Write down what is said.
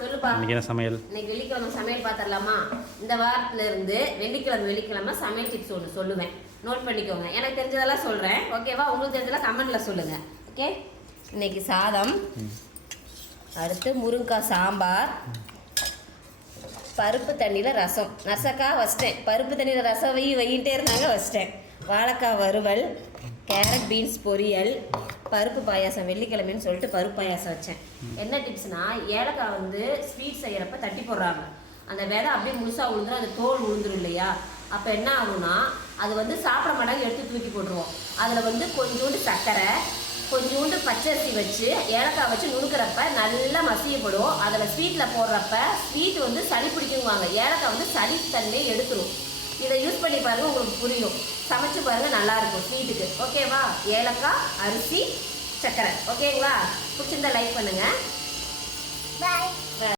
சொல்லுப்பா. இன்னைக்கு என்ன சமையல்? இன்னைக்கு வெள்ளிக்கிழமை சமையல் பார்த்துடலாமா? இந்த வாரத்துல இருந்து வெள்ளிக்கிழமை சமையல் டிப்ஸ் ஒன்று சொல்லுவேன், நோட் பண்ணிக்கோங்க. எனக்கு தெரிஞ்சதெல்லாம் சொல்கிறேன், ஓகேவா? உங்களுக்கு தெரிஞ்சதெல்லாம் கமெண்ட்டில் சொல்லுங்கள், ஓகே? இன்னைக்கு சாதம், அடுத்து முருங்கைக்காய் சாம்பார், பருப்பு தண்ணியில் ரசம். நசக்காய் வச்சிட்டேன், பருப்பு தண்ணியில் ரசம் வையிட்டே இருந்தாங்க, வச்சிட்டேன். வாழைக்காய் வறுவல், கேரட் பீன்ஸ் பொரியல், பருப்பு பாயாசம். வெள்ளிக்கிழமைன்னு சொல்லிட்டு பருப்பு பாயாசம் வச்சேன். என்ன டிப்ஸ்னால், ஏலக்காய் வந்து ஸ்வீட் செய்கிறப்ப தட்டி போடுறாங்க, அந்த விதை அப்படியே முழுசாக விழுந்துடும், அந்த தோல் விழுந்துடும் இல்லையா? அப்போ என்ன ஆகும்னா, அது வந்து சாப்பிட மாட்டாங்க, எடுத்து தூக்கி போட்டுருவோம். அதில் வந்து கொஞ்சோண்டு சர்க்கரை, கொஞ்சோண்டு பச்சரிசி வச்சு ஏலக்காய் வச்சு நுணுக்கிறப்ப நல்லா மசியப்படும். அதில் ஸ்வீட்டில் போடுறப்ப ஸ்வீட் வந்து சளி பிடிக்குங்குவாங்க, ஏலக்காய் வந்து சளி தன்மையை எடுத்துரும். இதை யூஸ் பண்ணி பாருங்கள், உங்களுக்கு புரியும். சமைச்சு பாருங்கள், நல்லாயிருக்கும் ஸ்வீட்டுக்கு, ஓகேவா? ஏலக்காய், அரிசி, சர்க்கரை, ஓகேங்களா? பிடிச்சிருந்தா லைக் பண்ணுங்கள். பாய்.